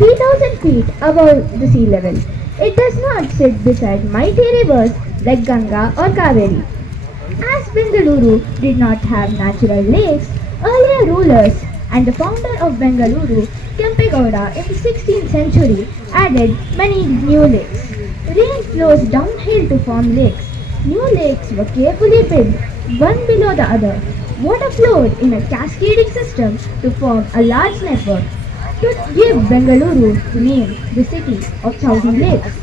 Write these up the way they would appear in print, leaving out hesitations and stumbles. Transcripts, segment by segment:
3,000 feet above the sea level. It does not sit beside mighty rivers like Ganga or Kaveri. As Bengaluru did not have natural lakes, earlier rulers and the founder of Bengaluru, Kempegowda in the 16th century, added many new lakes. Rain flows downhill to form lakes. New lakes were carefully built, one below the other. Water flowed in a cascading system to form a large network to give Bengaluru the name the city of thousand lakes.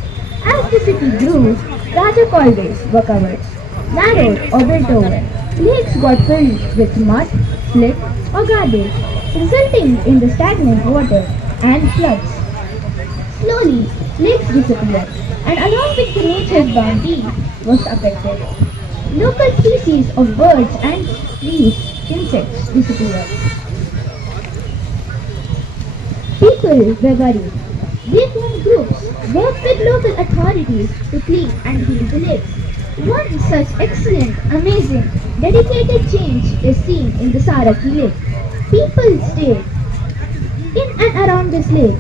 As the city grew, larger causeways were covered, narrowed or built over. Lakes got filled with mud, slick or garbage, resulting in the stagnant water and floods. Slowly, lakes disappeared, and along with the nature's bounty was affected. Local species of birds and trees, insects disappeared. People were worried. They formed groups, worked with local authorities to clean and heal the lakes. One such excellent, amazing, dedicated change is seen in the Saraki Lake. People stayed in and around this lake,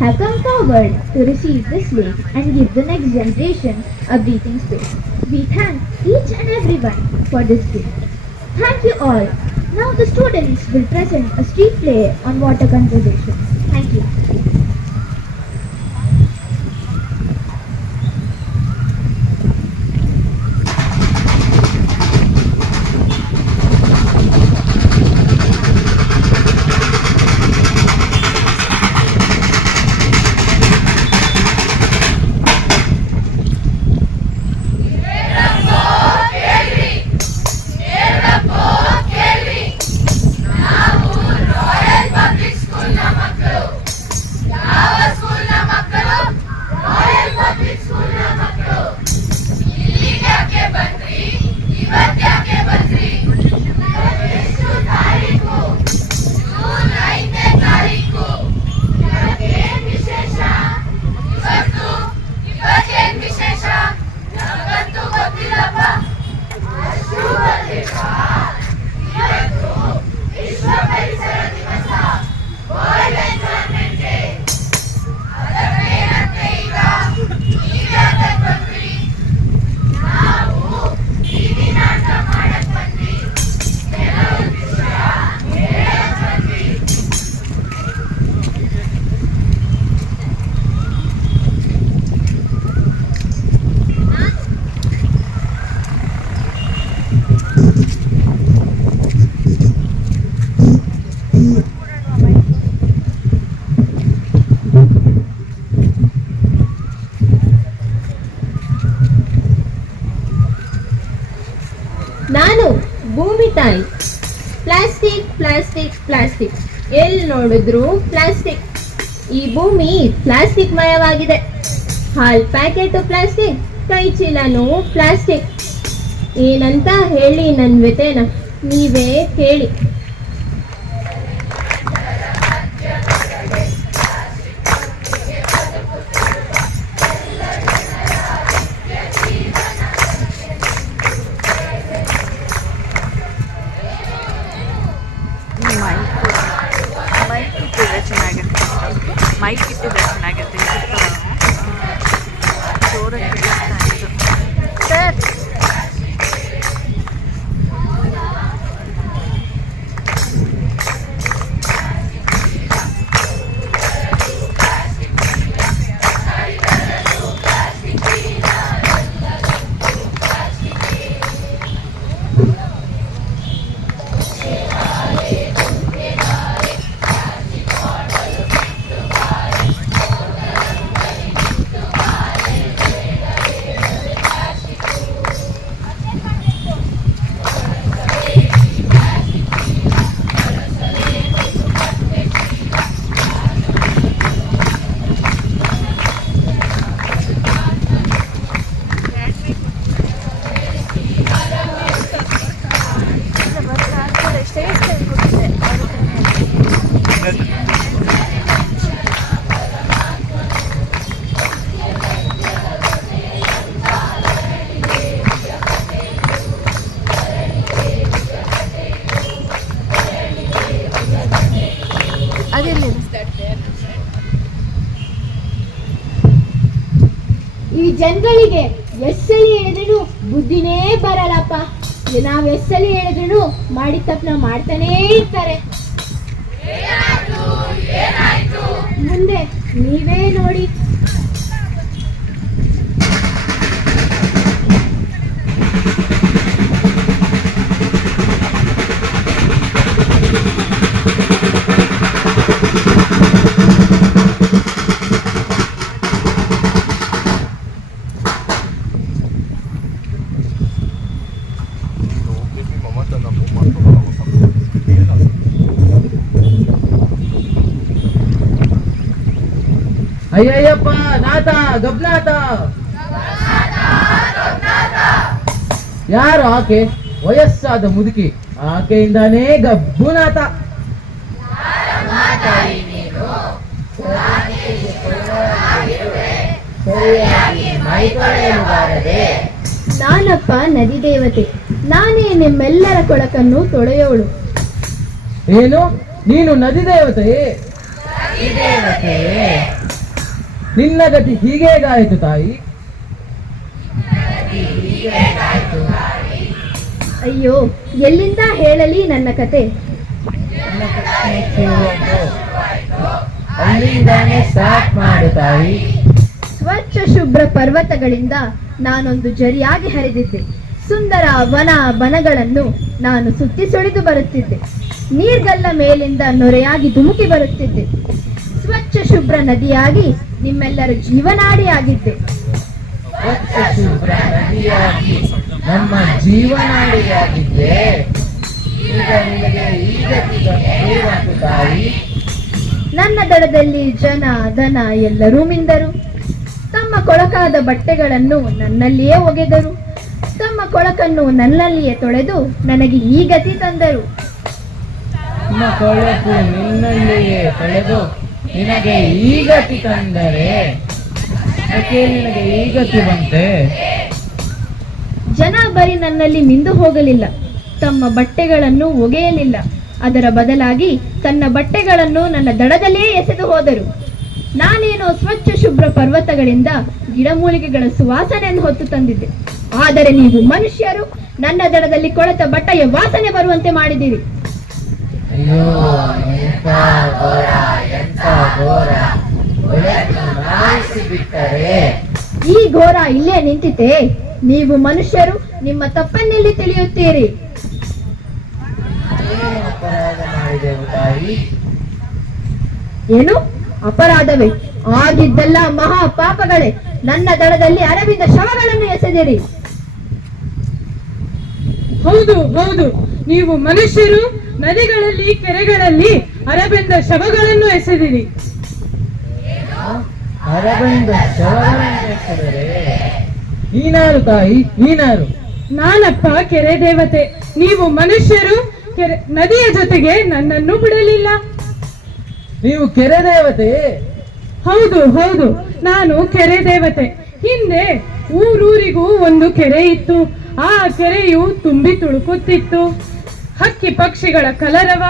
have come forward to receive this lake and give the next generation a breathing space. We thank each and everyone for this gift. Thank you all. Now the students will present a street play on water conservation. Thank you. ನಾನು ಭೂಮಿ ತಾಯಿ. Plastic plastic plastic, ಎಲ್ಲಿ ನೋಡಿದ್ರು plastic. ಈ ಭೂಮಿ plastic ಮಯವಾಗಿದೆ. ಹಾಲ್ packet plastic, ಕೈ ಚೀಲನೂ plastic. ಏನಂತ ಹೇಳಿ ನನ್ನ ವ್ಯಥೆನ ನೀವೇ ಕೇಳಿ. ಮೈಕ್ ಇಟ್ಟಿದ್ರೆ ಚೆನ್ನಾಗಿರುತ್ತೆ. ಜೋರಾಗಿ ಕೇಳಿಸ್ತಾ ಇತ್ತು ಸರ್. ಈ ಜನಗಳಿಗೆ ಎಸ್ಸಲಿ ಹೇಳಿದ್ರು ಬುದ್ಧಿನೇ ಬರಲ್ಲಪ್ಪ. ನಾವು ಎಸ್ಸಲಿ ಹೇಳಿದ್ರು ಮಾಡಿದ ತಪ್ಪನ ಮಾಡ್ತಾನೇ ಇರ್ತಾರೆ. ಮುಂದೆ ನೀವೇ ನೋಡಿ. ಅಯ್ಯಯ್ಯಪ್ಪ ನಾಥ ಗಬ್ನಾಥ. ಯಾರು ಆಕೆ? ವಯಸ್ಸಾದ ಮುದುಕಿ, ಆಕೆಯಿಂದಾನೇ ಗಬ್ಬುನಾಥ. ನಾನಪ್ಪ ನದಿ ದೇವತೆ, ನಾನೇ ನಿಮ್ಮೆಲ್ಲರ ಕೊಳಕನ್ನು ತೊಳೆಯೋಳು. ಏನು? ನೀನು ನದಿ ದೇವತೆ? ನಿನ್ನ ಗತಿ ಹೀಗೇಗಾಯಿತು ತಾಯಿ? ಅಯ್ಯೋ, ಎಲ್ಲಿಂದ ಹೇಳಲಿ ನನ್ನ ಕತೆ? ಅಲ್ಲಿಂದಾನೇ ಸ್ಟಾರ್ಟ್ ಮಾಡು ತಾಯಿ. ಸ್ವಚ್ಛ ಶುಭ್ರ ಪರ್ವತಗಳಿಂದ ನಾನೊಂದು ಜರಿಯಾಗಿ ಹರಿದಿದ್ದೆ. ಸುಂದರ ವನ ಬನಗಳನ್ನು ನಾನು ಸುತ್ತಿ ಸುಳಿದು ಬರುತ್ತಿದ್ದೆ. ನೀರ್ಗಲ್ಲ ಮೇಲಿಂದ ನೊರೆಯಾಗಿ ಧುಮುಕಿ ಬರುತ್ತಿದ್ದೆ. ಸ್ವಚ್ಛ ಶುಭ್ರ ನದಿಯಾಗಿ ನಿಮ್ಮೆಲ್ಲರ ಜೀವನಾಡಿಯಾಗಿದ್ದೆ. ಸ್ವಚ್ಛ ಶುಭ್ರ ನದಿಯಾಗಿ ನಮ್ಮ ಜೀವನಾಡಿಯಾಗಿದ್ದೆ. ಈಗ ನಿನಗೆ ಈಗ ತಾಯಿ. ನನ್ನ ದಡದಲ್ಲಿ ಜನ ದನ ಎಲ್ಲರೂ ಮಿಂದರು. ತಮ್ಮ ಕೊಳಕಾದ ಬಟ್ಟೆಗಳನ್ನು ನನ್ನಲ್ಲಿಯೇ ಒಗೆದರು. ತಮ್ಮ ಕೊಳಕನ್ನು ನನ್ನಲ್ಲಿಯೇ ತೊಳೆದು ನನಗೆ ಈ ಗತಿ ತಂದರು. ನಿಮ್ಮ ಕೊಳಕು ನಿನ್ನಲ್ಲಿಯೇ ತೊಳೆದು ನಿನಗೆ ಈ ಗತಿ ತಂದರೆ ಯಾಕೆ ನಿನಗೆ ಈ ಗತಿ ಬಂತೆ? ಜನ ಬರೀ ನನ್ನಲ್ಲಿ ಮಿಂದು ಹೋಗಲಿಲ್ಲ, ತಮ್ಮ ಬಟ್ಟೆಗಳನ್ನು ಒಗೆಯಲಿಲ್ಲ. ಅದರ ಬದಲಾಗಿ ತನ್ನ ಬಟ್ಟೆಗಳನ್ನು ನನ್ನ ದಡದಲ್ಲೇ ಎಸೆದು ಹೋದರು. ನಾನೇನೋ ಸ್ವಚ್ಛ ಶುಭ್ರ ಪರ್ವತಗಳಿಂದ ಗಿಡಮೂಲಿಕೆಗಳ ಸುವಾಸನೆಯನ್ನು ಹೊತ್ತು ತಂದಿದ್ದೆ. ಆದರೆ ನೀವು ಮನುಷ್ಯರು ನನ್ನ ದಡದಲ್ಲಿ ಕೊಳೆತ ಬಟ್ಟೆಯ ವಾಸನೆ ಬರುವಂತೆ ಮಾಡಿದ್ದೀರಿ. ಅಯ್ಯೋ, ಎಂತ ಘೋರ, ಎಂತ ಘೋರ. ಬಿಟ್ಟರೆ ಈ ಘೋರ ಇಲ್ಲೇ ನಿಂತಿತೆ. ನೀವು ಮನುಷ್ಯರು ನಿಮ್ಮ ತಪ್ಪನ್ನೆಲ್ಲಿ ತಿಳಿಯುತ್ತೀರಿ? ಅಪರಾಧ ಮಾಡಿದೆವು ತಾಯಿ. ಏನು ಅಪರಾಧವೇ? ಆಗಿದ್ದೆಲ್ಲ ಮಹಾ ಪಾಪಗಳೇ. ನನ್ನ ದಡದಲ್ಲಿ ಅರವಿಂದ ಶವಗಳನ್ನು ಎಸೆದಿರಿ. ಹೌದು ಹೌದು, ನೀವು ಮನುಷ್ಯರು ನದಿಗಳಲ್ಲಿ ಕೆರೆಗಳಲ್ಲಿ ಅರಬೆಂದ ಶವಗಳನ್ನು ಎಸೆದಿರಿ. ಅರಬೆಂದ ಶವಗಳನ್ನು ಎಸೆದರೆ ನೀನಾರು ತಾಯಿ, ನೀನಾರು? ನಾನಪ್ಪ ಕೆರೆ ದೇವತೆ. ನೀವು ಮನುಷ್ಯರು ನದಿಯ ಜೊತೆಗೆ ನನ್ನನ್ನು ಬಿಡಲಿಲ್ಲ. ನೀವು ಕೆರೆ ದೇವತೆ? ಹೌದು ಹೌದು, ನಾನು ಕೆರೆ ದೇವತೆ. ಹಿಂದೆ ಊರೂರಿಗೂ ಒಂದು ಕೆರೆ ಇತ್ತು. ಆ ಕೆರೆಯು ತುಂಬಿ ತುಳುಕುತ್ತಿತ್ತು. ಹಕ್ಕಿ ಪಕ್ಷಿಗಳ ಕಲರವ,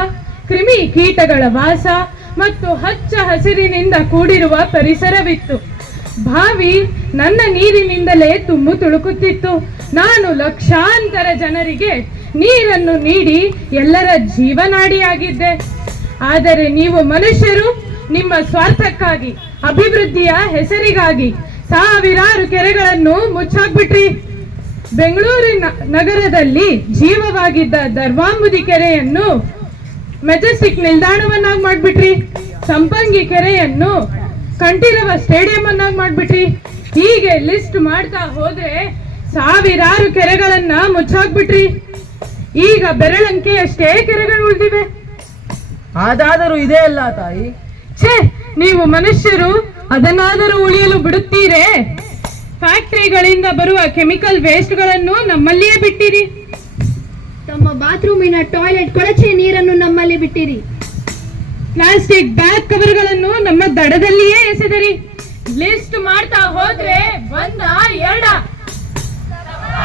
ಕ್ರಿಮಿ ಕೀಟಗಳ ವಾಸ ಮತ್ತು ಹಚ್ಚ ಹಸಿರಿನಿಂದ ಕೂಡಿರುವ ಪರಿಸರವಿತ್ತು. ಬಾವಿ ನನ್ನ ನೀರಿನಿಂದಲೇ ತುಂಬು ತುಳುಕುತ್ತಿತ್ತು. ನಾನು ಲಕ್ಷಾಂತರ ಜನರಿಗೆ ನೀರನ್ನು ನೀಡಿ ಎಲ್ಲರ ಜೀವನಾಡಿಯಾಗಿದ್ದೆ. ಆದರೆ ನೀವು ಮನುಷ್ಯರು ನಿಮ್ಮ ಸ್ವಾರ್ಥಕ್ಕಾಗಿ, ಅಭಿವೃದ್ಧಿಯ ಹೆಸರಿಗಾಗಿ ಸಾವಿರಾರು ಕೆರೆಗಳನ್ನು ಮುಚ್ಚಾಕ್ಬಿಟ್ರಿ. ಬೆಂಗಳೂರಿನ ನಗರದಲ್ಲಿ ಜೀವವಾಗಿದ್ದ ಧರ್ವಾಂಬುದಿ ಕೆರೆಯನ್ನು ಮೆಜೆಸ್ಟಿಕ್ ನಿಲ್ದಾಣವನ್ನಾಗಿ ಮಾಡ್ಬಿಟ್ರಿ. ಸಂಪಂಗಿ ಕೆರೆಯನ್ನು ಕಂಠೀರವ ಸ್ಟೇಡಿಯಂ ಅನ್ನಾಗಿ ಮಾಡ್ಬಿಟ್ರಿ. ಹೀಗೆ ಲಿಸ್ಟ್ ಮಾಡ್ತಾ ಹೋದ್ರೆ ಸಾವಿರಾರು ಕೆರೆಗಳನ್ನ ಮುಚ್ಚಾಕ್ಬಿಟ್ರಿ. ಈಗ ಬೆರಳಂಕೆಯಷ್ಟೇ ಕೆರೆಗಳು ಉಳಿದಿವೆ. ಅದಾದರೂ ಇದೇ ಅಲ್ಲ ತಾಯಿ. ಛೇ, ನೀವು ಮನುಷ್ಯರು ಅದನ್ನಾದರೂ ಉಳಿಯಲು ಬಿಡುತ್ತೀರೇ? ಫ್ಯಾಕ್ಟರಿಗಳಿಂದ ಬರುವ ಕೆಮಿಕಲ್ ವೇಸ್ಟ್ಗಳನ್ನು ನಮ್ಮಲ್ಲಿಯೇ ಬಿಟ್ಟಿರಿ. ತಮ್ಮ ಬಾತ್ರೂಮಿನ ಟಾಯ್ಲೆಟ್ ಕೊಳಚೆ ನೀರನ್ನು ನಮ್ಮಲ್ಲಿ ಬಿಟ್ಟಿರಿ. ಪ್ಲಾಸ್ಟಿಕ್ ಬ್ಯಾಗ್ ಕವರ್ಗಳನ್ನು ನಮ್ಮ ದಡದಲ್ಲಿಯೇ ಎಸೆದಿರಿ. ಲಿಸ್ಟ್ ಮಾಡ್ತಾ ಹೋದ್ರೆ ಒಂದ ಎರಡ.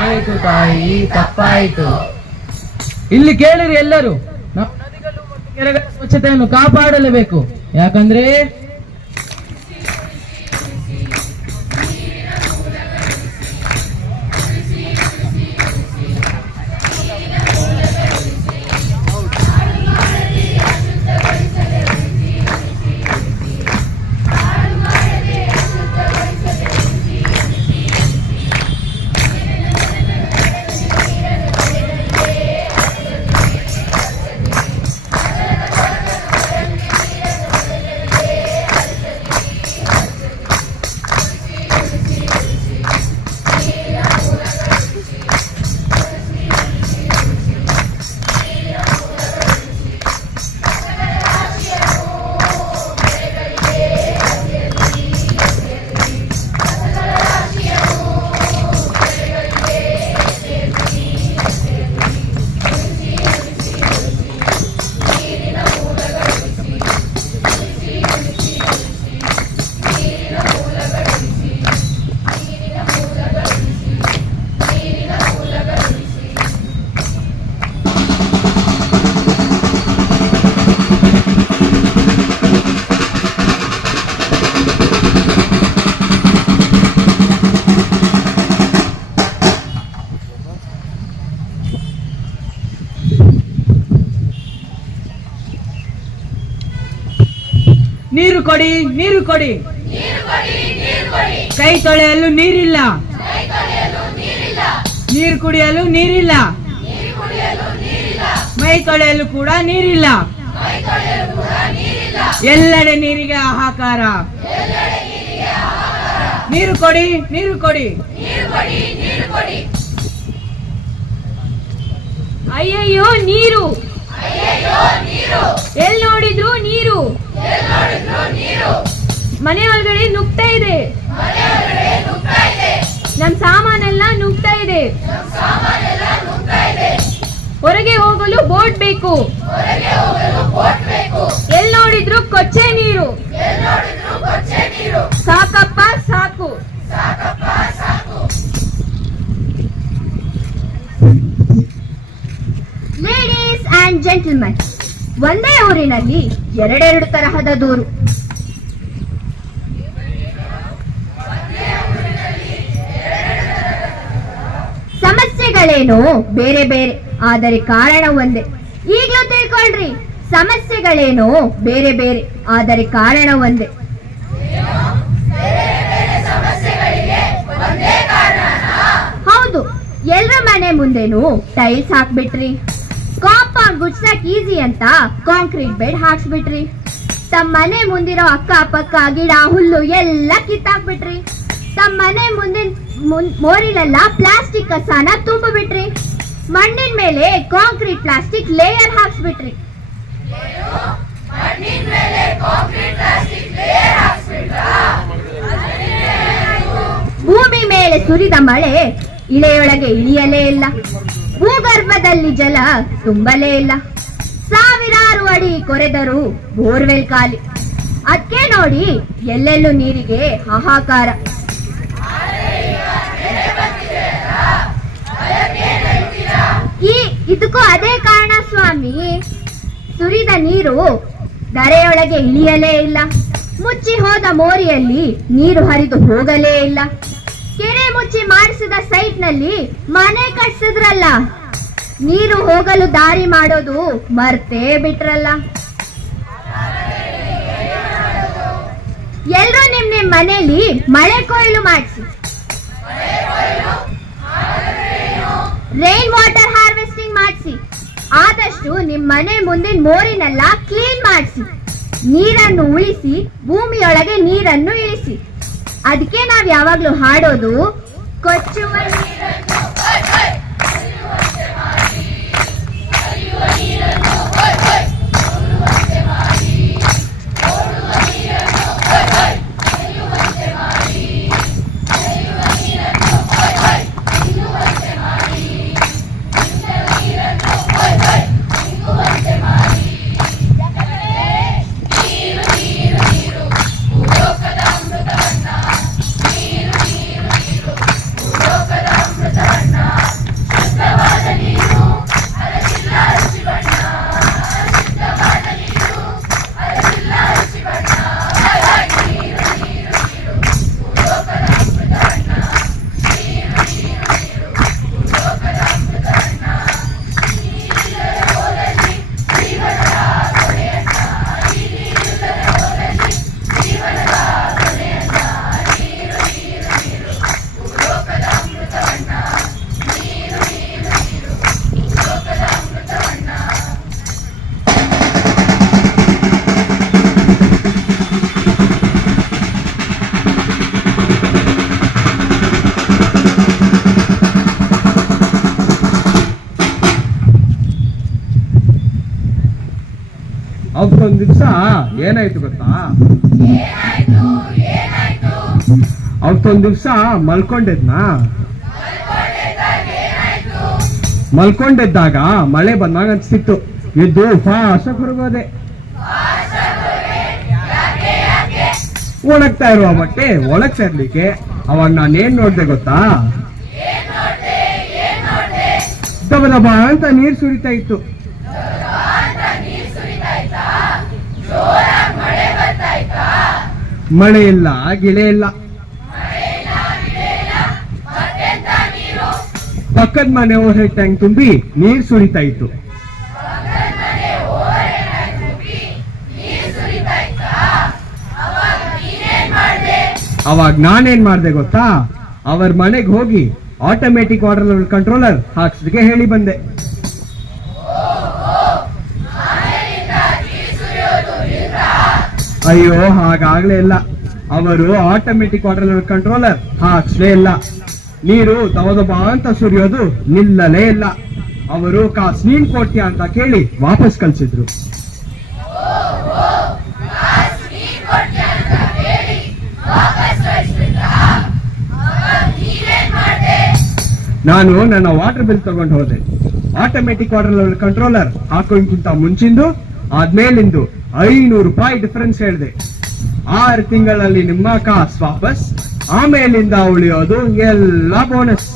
ಆಯ್ತು ತಾಯಿ, ತಪ್ಪಾಯಿತು. ಇಲ್ಲಿ ಕೇಳಿರಿ ಎಲ್ಲರೂ, ನಮ್ಮ ನದಿಗಳು ಮತ್ತು ಕೆರೆಗಳ ಸ್ವಚ್ಛತೆಯನ್ನು ಕಾಪಾಡಲೇಬೇಕು. ಯಾಕಂದ್ರೆ ನೀರು ಕೊಡಿ, ನೀರು ಕೊಡಿ. ಕೈ ತೊಳೆಯಲು ನೀರಿಲ್ಲ, ನೀರು ಕುಡಿಯಲು ನೀರಿಲ್ಲ, ಮೈ ತೊಳೆಯಲು ಕೂಡ ನೀರಿಲ್ಲ. ಎಲ್ಲೆಡೆ ನೀರಿಗೆ ಹಾಹಾಕಾರ. ನೀರು ಕೊಡಿ, ನೀರು ಕೊಡಿ. ಅಯ್ಯಯ್ಯೋ ನೀರು, ಎಲ್ಲಿ ನೋಡಿದ್ರು ನೀರು. ಮನೆ ಒಳಗಡೆ ನುಗ್ತಾ ಇದೆ, ನಮ್ ಸಾಮಾನೆಲ್ಲ ನುಗ್ತಾ ಇದೆ. ಹೊರಗೆ ಹೋಗಲು ಬೋಟ್ ಬೇಕು, ಎಲ್ಲಿ ನೋಡಿದ್ರು ಕೊಚ್ಚೆ ನೀರು. ಸಾಕಪ್ಪ ಸಾಕು. ಲೇಡೀಸ್ ಅಂಡ್ ಜೆಂಟಲ್ಮನ್, ಒಂದೇ ಊರಿನಲ್ಲಿ ಎರಡೆರಡು ತರಹದ ದೂರು. ಸಮಸ್ಯೆಗಳೇನು ಬೇರೆ ಬೇರೆ, ಆದರೆ ಕಾರಣ ಒಂದೇ. ಈಗಲೂ ತಿಳ್ಕೊಳ್ರಿ, ಸಮಸ್ಯೆಗಳೇನು ಬೇರೆ ಬೇರೆ, ಆದರೆ ಕಾರಣ ಒಂದೇ. ಹೌದು, ಎಲ್ರ ಮನೆ ಮುಂದೆನೂ ಟೈಲ್ಸ್ ಹಾಕ್ಬಿಟ್ರಿ. ಕಾಂಪೌಂಡ್ ಗುಡ್ಸಕ್ ಈಸಿ ಅಂತ ಕಾಂಕ್ರೀಟ್ ಬೆಡ್ ಹಾಕ್ಸ್ಬಿಟ್ರಿ. ತಮ್ಮ ಮನೆ ಮುಂದಿರೋ ಅಕ್ಕ ಪಕ್ಕ ಗಿಡ ಹುಲ್ಲು ಎಲ್ಲ ಕಿತ್ತಾಕ್ಬಿಟ್ರಿ. ತಮ್ಮ ಮನೆ ಮುಂದಿನ ಮೋರಿಲೆಲ್ಲ ಪ್ಲಾಸ್ಟಿಕ್ ಕಸಾನ ತುಂಬಿಬಿಟ್ರಿ. ಮಣ್ಣಿನ ಮೇಲೆ ಕಾಂಕ್ರೀಟ್ ಪ್ಲಾಸ್ಟಿಕ್ ಲೇಯರ್ ಹಾಕ್ಸ್ಬಿಟ್ರಿ. ಭೂಮಿ ಮೇಲೆ ಸುರಿದ ಮಳೆ ಇಳೆಯೊಳಗೆ ಇಳಿಯಲೇ ಇಲ್ಲ. ಭೂಗರ್ಭದಲ್ಲಿ ಜಲ ತುಂಬಲೇ ಇಲ್ಲ. ಸಾವಿರಾರು ಅಡಿ ಕೊರೆದರೂ ಬೋರ್ವೆಲ್ ಖಾಲಿ. ಅದಕ್ಕೆ ನೋಡಿ ಎಲ್ಲೆಲ್ಲೂ ನೀರಿಗೆ ಹಾಹಾಕಾರ. ಇದಕ್ಕೂ ಅದೇ ಕಾರಣ ಸ್ವಾಮಿ. ಸುರಿದ ನೀರು ಧರೆಯೊಳಗೆ ಇಳಿಯಲೇ ಇಲ್ಲ. ಮುಚ್ಚಿ ಹೋದ ಮೋರಿಯಲ್ಲಿ ನೀರು ಹರಿದು ಹೋಗಲೇ ಇಲ್ಲ. ಕೆರೆ ಮುಚ್ಚಿ ಮಾಡಿಸಿದ ಸೈಟ್ನಲ್ಲಿ ಮನೆ ಕಟ್ಸಿದ್ರಲ್ಲ, ನೀರು ಹೋಗಲು ದಾರಿ ಮಾಡೋದು ಮರ್ತೇ ಬಿಟ್ರಲ್ಲ. ಎಲ್ರೂ ನಿಮ್ ಮನೇಲಿ ಮಳೆ ಕೊಯ್ಲು ಮಾಡಿಸಿ, ರೈನ್ ವಾಟರ್ ಹಾರ್ವೆಸ್ಟಿಂಗ್ ಮಾಡಿಸಿ. ಆದಷ್ಟು ನಿಮ್ ಮನೆ ಮುಂದಿನ ಮೋರಿನೆಲ್ಲ ಕ್ಲೀನ್ ಮಾಡಿಸಿ. ನೀರನ್ನು ಉಳಿಸಿ, ಭೂಮಿಯೊಳಗೆ ನೀರನ್ನು ಇಳಿಸಿ. ಅದಕ್ಕೆ ನಾವ್ ಯಾವಾಗ್ಲೂ ಹಾಡೋದು, ಕೊಚ್ಚುವ ನೀರನ್ನು ಅವತ್ತೊಂದ್ ದಿವ್ಸ ಏನಾಯ್ತು ಗೊತ್ತಾ? ಅವತ್ತೊಂದ್ ದಿವ್ಸ ಮಲ್ಕೊಂಡಿದ್ದಾಗ ಮಳೆ ಬಂದಾಗ ಅನ್ಸ್ತಿತ್ತು. ಎದ್ದು ಫಾಸ್ಟ್ ಹೊರಗೋದೆ. ಒಣಗ್ತಾ ಇರುವ ಬಟ್ಟೆ ಒಳಗ್ ಸೇರ್ಲಿಕ್ಕೆ. ಅವಾಗ ನಾನೇನ್ ನೋಡ್ದೆ ಗೊತ್ತಾ? ದಬ ದಬ ಅಂತ ನೀರ್ ಸುರಿತಾ ಇತ್ತು. ಮಳೆ ಇಲ್ಲ, ಗಿಳೆ ಇಲ್ಲ. ಪಕ್ಕದ ಮನೆ ಓವರ್ಹೆಡ್ ಟ್ಯಾಂಕ್ ತುಂಬಿ ನೀರ್ ಸುರಿತಾ ಇತ್ತು. ಅವಾಗ ನಾನೇನ್ ಮಾಡ್ದೆ ಗೊತ್ತಾ, ಅವ್ರ ಮನೆಗೆ ಹೋಗಿ ಆಟೋಮೆಟಿಕ್ ವಾಟರ್ ಲೆವೆಲ್ ಕಂಟ್ರೋಲರ್ ಹಾಕ್ಸೋದಕ್ಕೆ ಹೇಳಿ ಬಂದೆ. ಅಯ್ಯೋ, ಹಾಗಾಗ್ಲೇ ಇಲ್ಲ. ಅವರು ಆಟೋಮೆಟಿಕ್ ವಾಟರ್ ಲೆವೆಲ್ ಕಂಟ್ರೋಲರ್ ಹಾಕ್ಸ್ಲೇ ಇಲ್ಲ. ನೀರು ದಬದಬ ಅಂತ ಸುರಿಯೋದು ನಿಲ್ಲಲೇ ಇಲ್ಲ. ಅವರು ಕಾಸ್ ನೀನ್ ಕೊಡ್ತೀಯ ಅಂತ ಕೇಳಿ ವಾಪಸ್ ಕಳ್ಸಿದ್ರು. ನಾನು ನನ್ನ ವಾಟರ್ ಬಿಲ್ ತಗೊಂಡು ಹೋದೆ. ಆಟೋಮೆಟಿಕ್ ವಾಟರ್ ಲೆವೆಲ್ ಕಂಟ್ರೋಲರ್ ಹಾಕೋಕ್ಕಿಂತ ಮುಂಚಿಂದು ಆದ್ಮೇಲಿಂದು 500 ರೂಪಾಯಿ ಡಿಫರೆನ್ಸ್ ಹೇಳಿದೆ. 6 ತಿಂಗಳಲ್ಲಿ ನಿಮ್ಮ ಕಾಸ್ ವಾಪಸ್, ಆಮೇಲಿಂದ ಉಳಿಯೋದು ಎಲ್ಲ ಬೋನಸ್.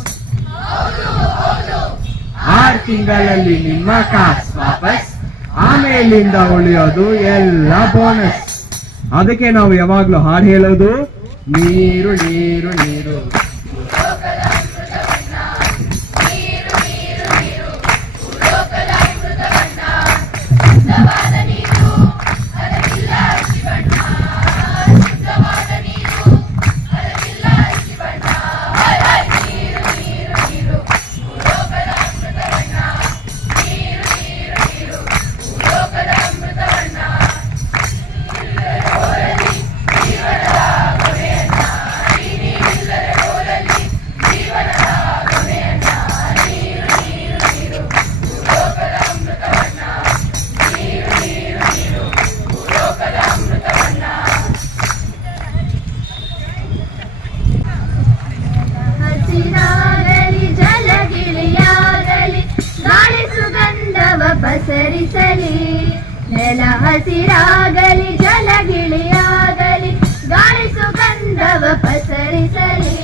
6 ತಿಂಗಳಲ್ಲಿ ನಿಮ್ಮ ಕಾಸ್ ವಾಪಸ್, ಆಮೇಲಿಂದ ಉಳಿಯೋದು ಎಲ್ಲ ಬೋನಸ್. ಅದಕ್ಕೆ ನಾವು ಯಾವಾಗ್ಲೂ ಹಾಡು ಹೇಳೋದು, ನೀರು ನೀರು ನೀರು. ಹಸಿರಾಗಲಿ ಜಲಗಿಳಿಯಾಗಲಿ ಗಾಳಿ ಸುಗಂಧವ ಪಸರಿಸಲಿ. ನೆಲ ಹಸಿರಾಗಲಿ ಜಲಗಿಳಿಯಾಗಲಿ ಗಾಳಿ ಸುಗಂಧವ ಪಸರಿಸಲಿ.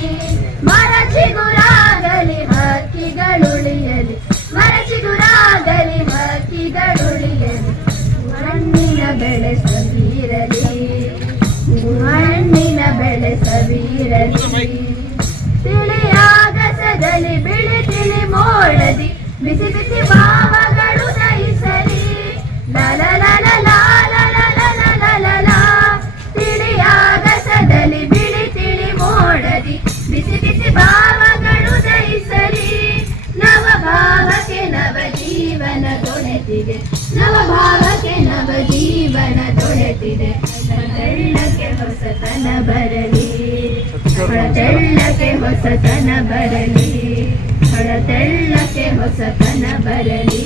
ಮರ ಚಿಗುರಾಗಲಿ ಹಕ್ಕಿಗಳುಳಿಯಲಿ, ಮರ ಚಿಗುರಾಗಲಿ ಹಕ್ಕಿಗಳುಳಿಯಲಿ. ಮಣ್ಣಿನ ಬೆಳೆ ಸವಿರಲಿ, ಮಣ್ಣಿನ ಬೆಳೆ ಸವಿರಲಿ. ತಿಳಿಯಾಗಸದಲ್ಲಿ ಬಿಳಿ ತಿಳಿ ಮೋಡದಿ ಬಿಸಿ ಬಿಸಿ ಭಾವಗಳು ದಹಿಸಲಿ. ಲಲ ಲಲ ಲಾಲ ಲಲ ಲಲ ಲಲ. ತಿಳಿಯಾಗಸದಲ್ಲಿ ಬಿಳಿ ತಿಳಿ ಮೋಡದಿ ಬಿಸಿ ಬಿಸಿ ಭಾವಗಳು ದಹಿಸಲಿ. ನವ ಭಾವಕ್ಕೆ ನವ ಜೀವನ ದೊರೆತಿದೆ, ನವ ಭಾವಕ್ಕೆ ನವ ಜೀವನ ದೊರೆತಿದೆ. ತೆಳ್ಳಕ್ಕೆ ಹೊಸತನ ಬರಲಿ, ತೆಳ್ಳಕ್ಕೆ ಹೊಸತನ ಬರಲಿ, ತೆಳ್ಳಕ್ಕೆ ಹೊಸತನ ಬರಲಿ.